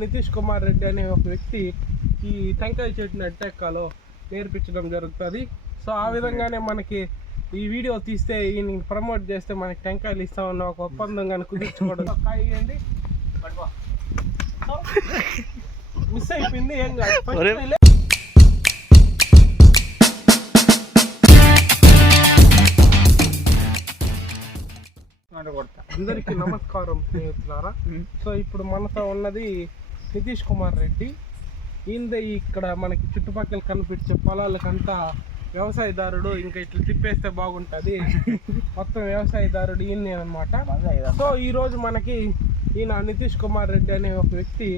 నితీష్ కుమార్ రెడ్డి అనే ఒక వ్యక్తి ఈ టెంకాయ చెట్టుని ఎట్టెక్కాలో నేర్పించడం జరుగుతుంది. సో ఆ విధంగానే మనకి ఈ వీడియో తీస్తే ఈయన ప్రమోట్ చేస్తే మనకి టెంకాయలు ఇస్తామన్న ఒక ఒప్పందం కానీ కుదుర్చుకోవడం కాయండి. మిస్ అయిపోయింది, ఏం కాదు. అందరికి నమస్కారం స్నేహితులారా. సో ఇప్పుడు మనతో ఉన్నది నితీష్ కుమార్ రెడ్డి. ఈయనదే ఇక్కడ మనకి చుట్టుపక్కల కనిపించే పొలాలకంతా వ్యవసాయదారుడు. ఇంకా ఇట్లా తిప్పేస్తే బాగుంటుంది, మొత్తం వ్యవసాయదారుడు ఈయనే అనమాట. సో ఈరోజు మనకి ఈయన నితీష్ కుమార్ రెడ్డి అనే ఒక వ్యక్తి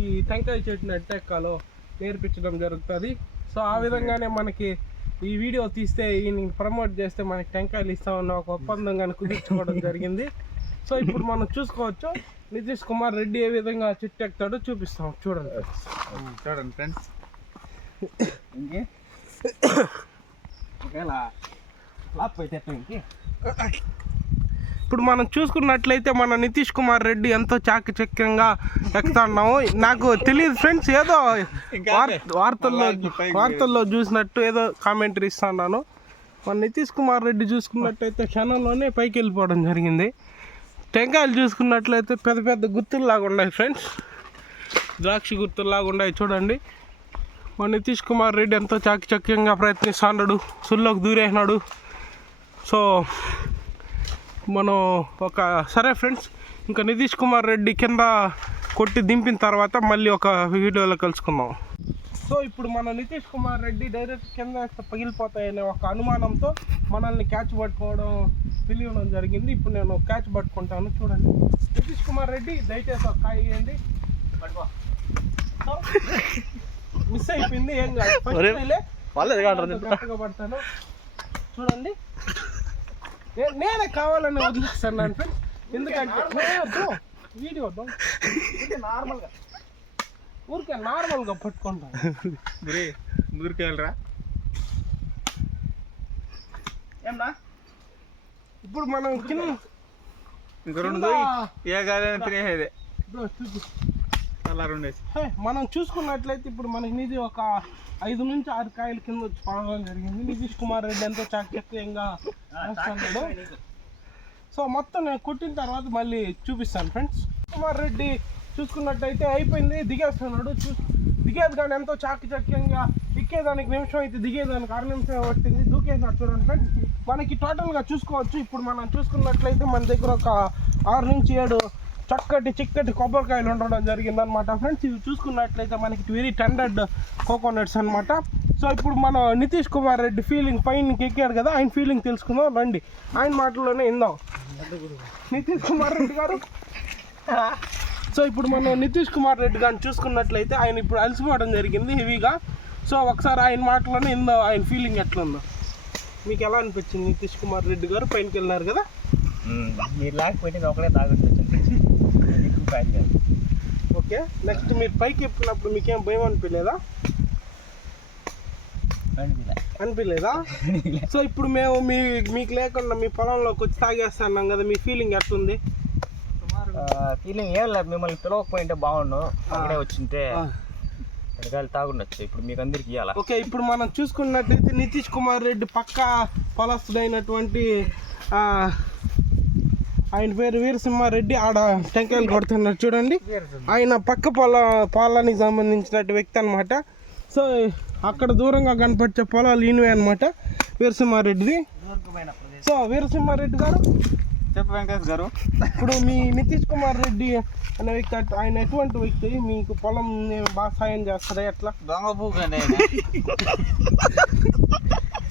ఈ టెంకాయ చెట్టుని ఎట్టెక్కాలో నేర్పించడం జరుగుతుంది. సో ఆ విధంగానే మనకి ఈ వీడియో తీస్తే ఈయన ప్రమోట్ చేస్తే మనకి టెంకాయలు ఇస్తామన్న ఒక ఒప్పందం కానీ కుదుర్చుకోవడం జరిగింది. సో ఇప్పుడు మనం చూసుకోవచ్చు నితీష్ కుమార్ రెడ్డి ఏ విధంగా చెట్టు ఎక్కుతాడో చూపిస్తాం. చూడండి ఫ్రెండ్స్. ఇప్పుడు మనం చూసుకున్నట్లయితే మన నితీష్ కుమార్ రెడ్డి ఎంతో చాకచక్యంగా ఎక్కుతున్నాము. నాకు తెలియదు ఫ్రెండ్స్, ఏదో వార్తల్లో చూసినట్టు ఏదో కామెంటరీ ఇస్తున్నాను. మన నితీష్ కుమార్ రెడ్డి చూసుకున్నట్లయితే క్షణంలోనే పైకి వెళ్ళిపోవడం జరిగింది. టెంకాయలు చూసుకున్నట్లయితే పెద్ద పెద్ద గుర్తుల్లాగా ఉన్నాయి ఫ్రెండ్స్, ద్రాక్ష గుర్తుల్లాగా ఉన్నాయి చూడండి. మన నితీష్ కుమార్ రెడ్డి ఎంతో చాకచక్యంగా ప్రయత్నిస్తున్నాడు, సుల్లోకి దూరేసినాడు. సో మనం సరే ఫ్రెండ్స్, ఇంకా నితీష్ కుమార్ రెడ్డి కింద కొట్టి దింపిన తర్వాత మళ్ళీ ఒక వీడియోలో కలుసుకుందాం. సో ఇప్పుడు మన నితీష్ కుమార్ రెడ్డి డైరెక్ట్ కింద పగిలిపోతాయనే ఒక అనుమానంతో మనల్ని క్యాచ్ పట్టుకోవడం పిలియడం జరిగింది. ఇప్పుడు నేను క్యాచ్ పట్టుకుంటాను. చూడండి నితీష్ కుమార్ రెడ్డి, దయచేసి ఒక కాయ ఇవ్వండి. మిస్ అయిపోయింది, ఏం కాదు, పడతాను. చూడండి, నేనే కావాలని వదిలేస్తాను ఫ్రెండ్స్, ఎందుకంటే వీడియో నార్మల్గా పట్టుకుంటాను. ఊరికెళ్ళరా ఏమన్నా. ఇప్పుడు మనం కింద మనం చూసుకున్నట్లయితే ఇప్పుడు మనకి నిధి ఒక 5 నుంచి 6 కాయల కింద వచ్చి పడడం జరిగింది. నితీష్ కుమార్ రెడ్డి ఎంతో చాకచక్యంగా వేస్తున్నాడు. సో మొత్తం నేను కొట్టిన తర్వాత మళ్ళీ చూపిస్తాను ఫ్రెండ్స్. కుమార్ రెడ్డి చూసుకున్నట్టయితే అయిపోయింది, దిగేస్తున్నాడు. దిగేది కానీ ఎంతో చాకచక్యంగా, ఎక్కేదానికి నిమిషం అయితే దిగేదానికి 6 నిమిషం పట్టింది, దూకేసినాడు చూడండి ఫ్రెండ్స్. మనకి టోటల్గా చూసుకోవచ్చు. ఇప్పుడు మనం చూసుకున్నట్లయితే మన దగ్గర ఒక 6 నుంచి 7 చిక్కటి కొబ్బరికాయలు ఉండడం జరిగింది అనమాట ఫ్రెండ్స్. ఇవి చూసుకున్నట్లయితే మనకి వెరీ టెండర్డ్ కోకోనట్స్ అనమాట. సో ఇప్పుడు మన నితీష్ కుమార్ రెడ్డి ఫీలింగ్ పైనకి ఎక్కాడు కదా, ఆయన ఫీలింగ్ తెలుసుకుందాం రండి. ఆయన మాటల్లోనే ఇందాం. నితీష్ కుమార్ రెడ్డి గారు, సో ఇప్పుడు మనం నితీష్ కుమార్ రెడ్డి గారిని చూసుకున్నట్లయితే ఆయన ఇప్పుడు అలసిపోవడం జరిగింది హెవీగా. సో ఒకసారి ఆయన మాటలోనే ఇందాం, ఆయన ఫీలింగ్ ఎట్లుందో. మీకు ఎలా అనిపించింది నితీష్ కుమార్ రెడ్డి గారు? పైనకి వెళ్ళినారు కదా, మీరు లేకపోతే ఒకటే తాగొచ్చు. ఓకే, నెక్స్ట్ మీరు పైకి ఎక్కినప్పుడు మీకేం భయం అనిపించలేదా? సో ఇప్పుడు మేము మీకు లేకుండా మీ పొలంలోకి వచ్చి తాగేస్తున్నాం కదా, మీ ఫీలింగ్ ఎట్లుంది? ఫీలింగ్ ఏం లేదు, మిమ్మల్ని పిలవకపోయింటే బాగుండు, అక్కడే వచ్చింటే ఎడగాలి తాగుండొచ్చు. ఇప్పుడు మీకు అందరికి ఇవ్వాలా? ఓకే, ఇప్పుడు మనం చూసుకున్నట్టయితే నితీష్ కుమార్ రెడ్డి పక్క పొలస్తుడైనటువంటి ఆయన పేరు వీరసింహారెడ్డి ఆడ టెంకాయలు కొడుతున్నారు చూడండి. ఆయన పక్క పొలానికి సంబంధించినటువంటి వ్యక్తి అనమాట. సో అక్కడ దూరంగా కనపడిచే పొలాలు ఈయనవే అనమాట, వీరసింహారెడ్డిది. సో వీరసింహారెడ్డి గారు, చెప్పు వెంకటేష్ గారు. ఇప్పుడు మీ నితీష్ కుమార్ రెడ్డి అనే వ్యక్తి ఆయన ఎటువంటి వ్యక్తి? మీకు పొలం బాగా సాయం చేస్తారా ఎట్లా? దొంగ పూకండి.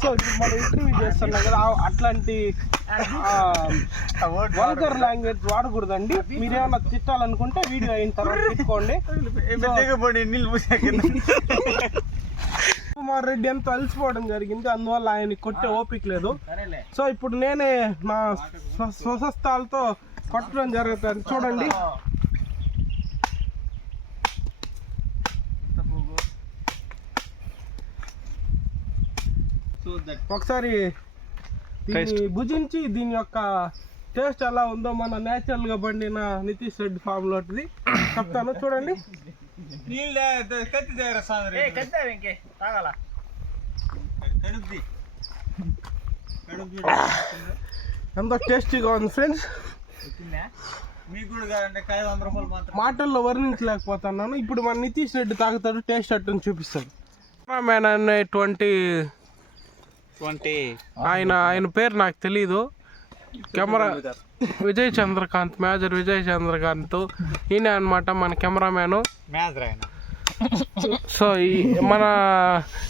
సో ఇప్పుడు మనం ఇంటర్వ్యూ చేస్తున్నాం కదా, అట్లాంటి వల్గర్ లాంగ్వేజ్ వాడకూడదండి. మీరేమన్నా తిట్టాలనుకుంటే వీడియో అయిన తర్వాత తిట్టుకోండి. కుమార్ రెడ్డి ఎంతో అలసిపోవడం జరిగింది, అందువల్ల ఆయన కొట్టే ఓపిక లేదు. సో ఇప్పుడు నేనే నా స్వస్థాలతో కొట్టడం జరుగుతుంది చూడండి. ఒకసారి దీన్ని భుజించి దీని యొక్క టేస్ట్ ఎలా ఉందో మన న్యాచురల్గా పండిన నితీష్ రెడ్డి ఫామ్ లోటిది చెప్తాను చూడండి. ఎంత టేస్టీగా ఉంది ఫ్రెండ్స్, మాటల్లో వర్ణించలేకపోతున్నాను. ఇప్పుడు మన నితీష్ రెడ్డి తాగుతాడు, టేస్ట్ అట్టని చూపిస్తాడు. మ్యాన్ అనేటువంటి ఆయన పేరు నాకు తెలీదు. కెమెరా విజయ్ చంద్రకాంత్, మేజర్ విజయ్ చంద్రకాంత్ ఈయన అనమాట మన కెమెరామ్యాను. సో మన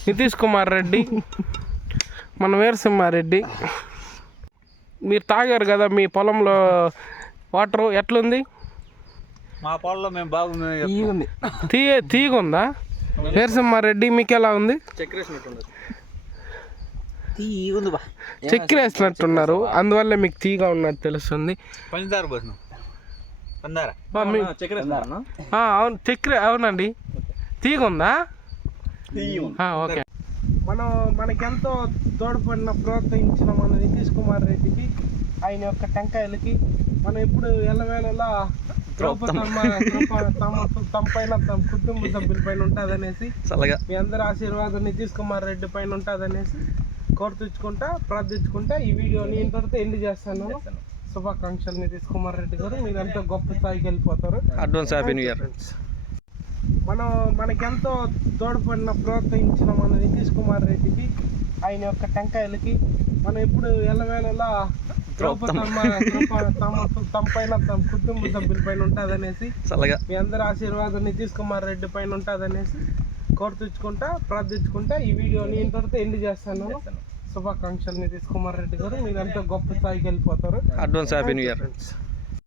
నితీష్ కుమార్ రెడ్డి, మన వీరసింహారెడ్డి. మీరు తాగారు కదా మీ పొలంలో వాటర్ ఎట్లుంది? మా పొలంలో మేము బాగుంది. తీగుందా? వీరసింహారెడ్డి మీకు ఎలా ఉంది? చక్కెర వేసినట్టున్నారు, అందువల్ల మీకు తీగా ఉన్నట్టు తెలుస్తుంది. అవును చక్కెర, అవునండి. తీగుందా? ఓకే. మనకెంతో తోడ్పడిన ప్రోత్సహించిన మన నితీష్ కుమార్ రెడ్డికి, ఆయన యొక్క టెంకాయలకి మనం ఇప్పుడు ఎల్లవేళలా తమ పైన తమ కుటుంబ సభ్యుల పైన ఉంటుందనేసి, మీ అందరి ఆశీర్వాదం నితీష్ కుమార్ రెడ్డి పైన ఉంటుందనేసి కోరుతుంచుకుంటా ప్రార్థించుకుంటా ఈ వీడియోని ఇంతటితో ఎండ్ చేస్తాను. శుభాకాంక్షలు నితీష్ కుమార్ రెడ్డి గారు, మీరు ఎంతో గొప్ప స్థాయికి వెళ్ళిపోతారు. Advance happy new year. మనకెంతో తోడ్పడిన ప్రోత్సహించిన మన నితీష్ కుమార్ రెడ్డికి, ఆయన యొక్క టెంకాయలకి మనం ఇప్పుడు ఎల్లవేళలా తమ పైన తమ కుటుంబ సభ్యుల పైన ఉంటుందనేసి, మీ అందరి ఆశీర్వాదం నితీష్ కుమార్ రెడ్డి పైన ఉంటుందనేసి కోరుతుంచుకుంటా ప్రార్థించుకుంటా ఈ వీడియోని ఇంతటితో ఎండ్ చేస్తాను. శుభాకాంక్షలు నితీష్ కుమార్ రెడ్డి గారు, మీరు ఎంతో గొప్ప స్థాయికి వెళ్ళిపోతారు. Advance happy new year.